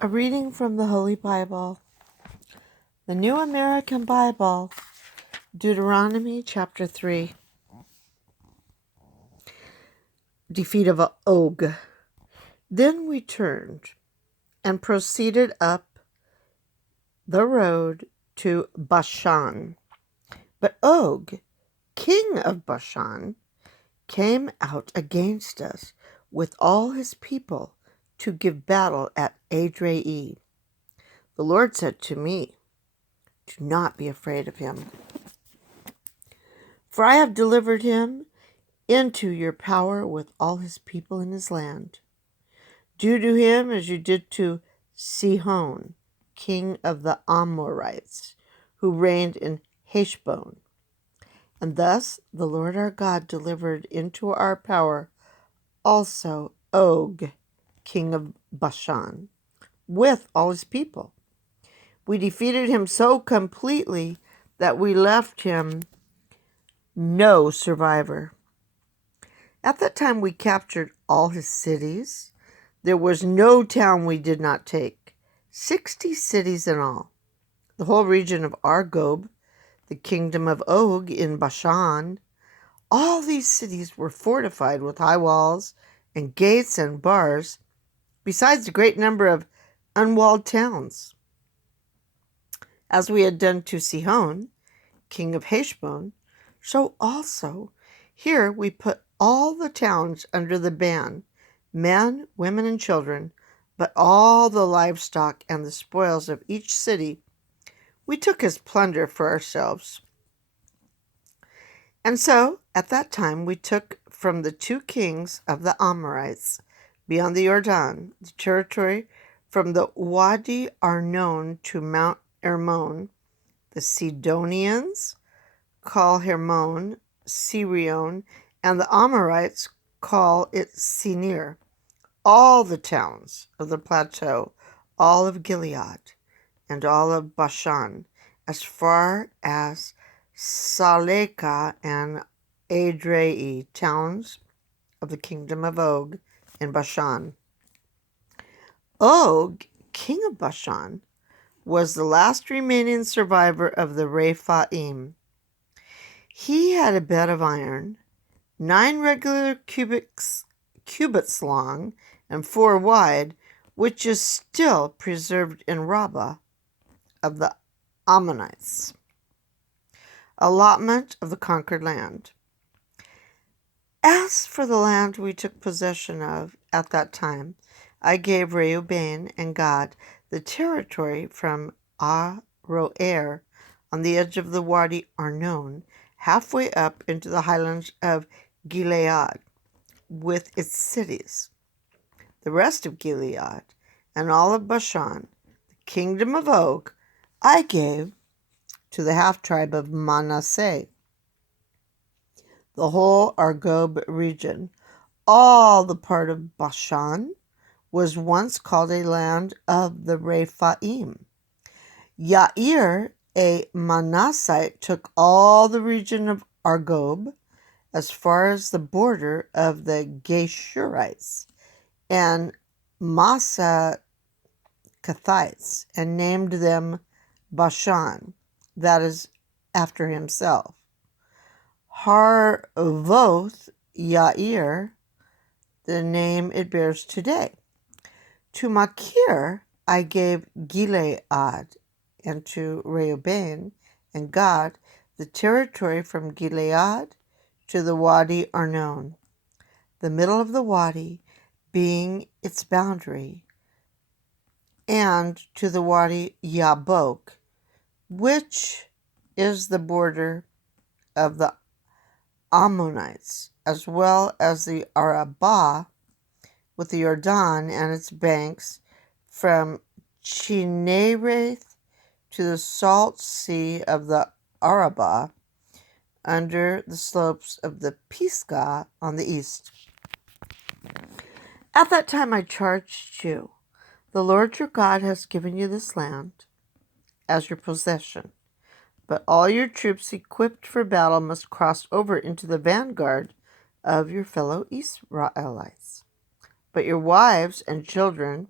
A reading from the Holy Bible, the New American Bible, Deuteronomy chapter 3. Defeat of Og. Then we turned and proceeded up the road to Bashan. But Og, king of Bashan, came out against us with all his people to give battle at Edrei. The Lord said to me, "Do not be afraid of him, for I have delivered him into your power with all his people in his land. Do to him as you did to Sihon, king of the Amorites, who reigned in Heshbon. And thus the Lord our God delivered into our power also Og, king of Bashan, with all his people. We defeated him so completely that we left him no survivor. At that time we captured all his cities. There was no town we did not take, 60 cities in all. The whole region of Argob, the kingdom of Og in Bashan, all these cities were fortified with high walls and gates and bars, besides a great number of unwalled towns. As we had done to Sihon, king of Heshbon, so also here we put all the towns under the ban, men, women, and children, but all the livestock and the spoils of each city we took as plunder for ourselves. And so at that time we took from the 2 kings of the Amorites beyond the Jordan, the territory from the Wadi Arnon to Mount Hermon. The Sidonians call Hermon Sirion, and the Amorites call it Sinir. All the towns of the plateau, all of Gilead, and all of Bashan, as far as Saleka and Edrei, towns of the kingdom of Og in Bashan. Og, king of Bashan, was the last remaining survivor of the Rephaim. He had a bed of iron, 9 regular cubits long and 4 wide, which is still preserved in Rabbah of the Ammonites. Allotment of the conquered land. As for the land we took possession of at that time, I gave Reuben and Gad the territory from Aroer on the edge of the Wadi Arnon, halfway up into the highlands of Gilead, with its cities. The rest of Gilead and all of Bashan, the kingdom of Og, I gave to the half-tribe of Manasseh. The whole Argob region, all the part of Bashan, was once called a land of the Rephaim. Yair, a Manassite, took all the region of Argob as far as the border of the Geshurites and Massacathites, and named them Bashan, that is, after himself. Harvoth Yair, the name it bears today. To Machir I gave Gilead, and to Reuben and Gad the territory from Gilead to the Wadi Arnon, the middle of the wadi being its boundary, and to the Wadi Yabok, which is the border of the Ammonites, as well as the Arabah with the Jordan and its banks, from Chinnereth to the salt sea of the Arabah, under the slopes of the Pisgah on the east. At that time I charged you, the Lord your God has given you this land as your possession, but all your troops equipped for battle must cross over into the vanguard of your fellow Israelites. But your wives and children,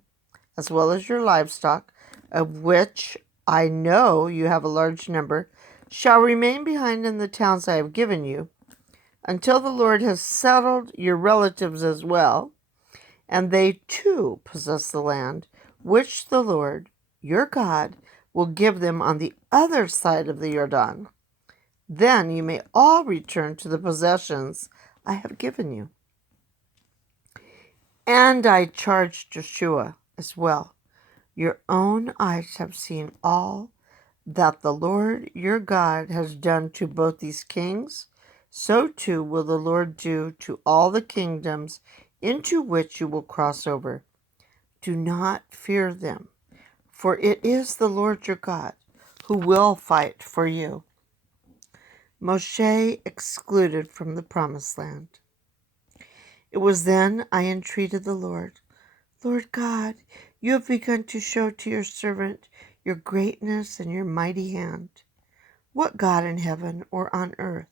as well as your livestock, of which I know you have a large number, shall remain behind in the towns I have given you, until the Lord has settled your relatives as well, and they too possess the land, which the Lord, your God, will give them on the other side of the Jordan. Then you may all return to the possessions I have given you. And I charged Joshua as well. Your own eyes have seen all that the Lord your God has done to both these kings. So too will the Lord do to all the kingdoms into which you will cross over. Do not fear them, for it is the Lord your God who will fight for you. Moshe excluded from the promised land. It was then I entreated the Lord, Lord God, you have begun to show to your servant your greatness and your mighty hand. What God in heaven or on earth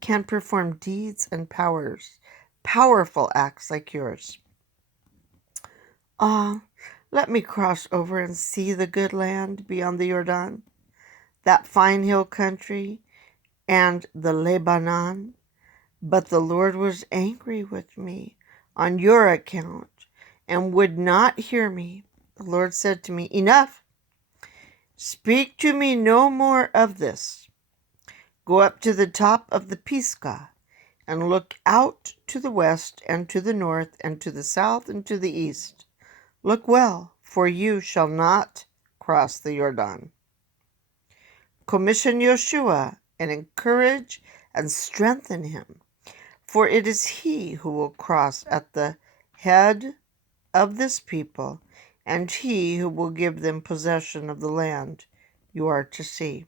can perform deeds and powerful acts like yours? Ah, let me cross over and see the good land beyond the Jordan, that fine hill country, and the Lebanon. But the Lord was angry with me on your account and would not hear me. The Lord said to me, Enough! Speak to me no more of this. Go up to the top of the Pisgah and look out to the west and to the north and to the south and to the east. Look well, for you shall not cross the Jordan. Commission Joshua and encourage and strengthen him, for it is he who will cross at the head of this people, and he who will give them possession of the land you are to see.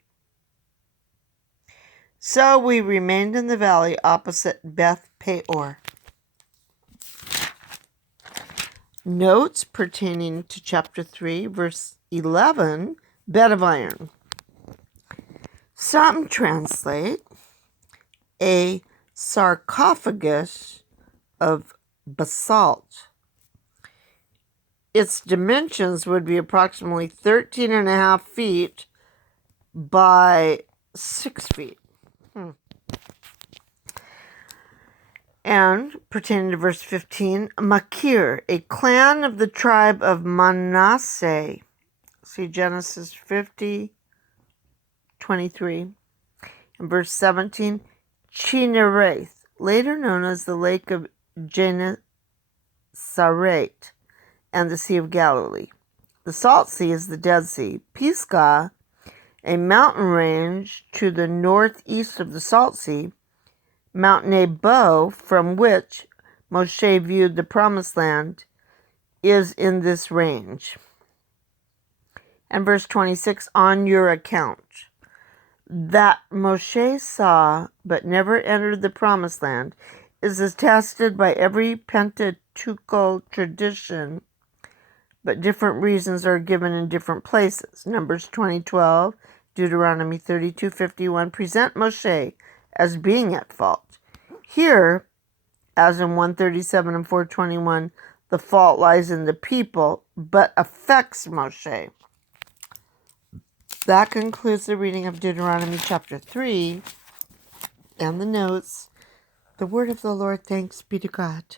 So we remained in the valley opposite Beth Peor. Notes pertaining to chapter 3, verse 11, bed of iron. Some translate a sarcophagus of basalt. Its dimensions would be approximately 13 and a half feet by 6 feet. And pertaining to verse 15, Machir, a clan of the tribe of Manasseh. See Genesis 50:23. And verse 17, Chinnereth, later known as the Lake of Gennesaret and the Sea of Galilee. The Salt Sea is the Dead Sea. Pisgah, a mountain range to the northeast of the Salt Sea, Mount Nebo, from which Moshe viewed the Promised Land, is in this range. And verse 26, on your account, that Moshe saw but never entered the Promised Land is attested by every Pentateuchal tradition, but different reasons are given in different places. Numbers 20:12, Deuteronomy 32:51 present Moshe as being at fault. Here, as in 137 and 421, the fault lies in the people, but affects Moshe. That concludes the reading of Deuteronomy chapter 3 and the notes. The word of the Lord, thanks be to God.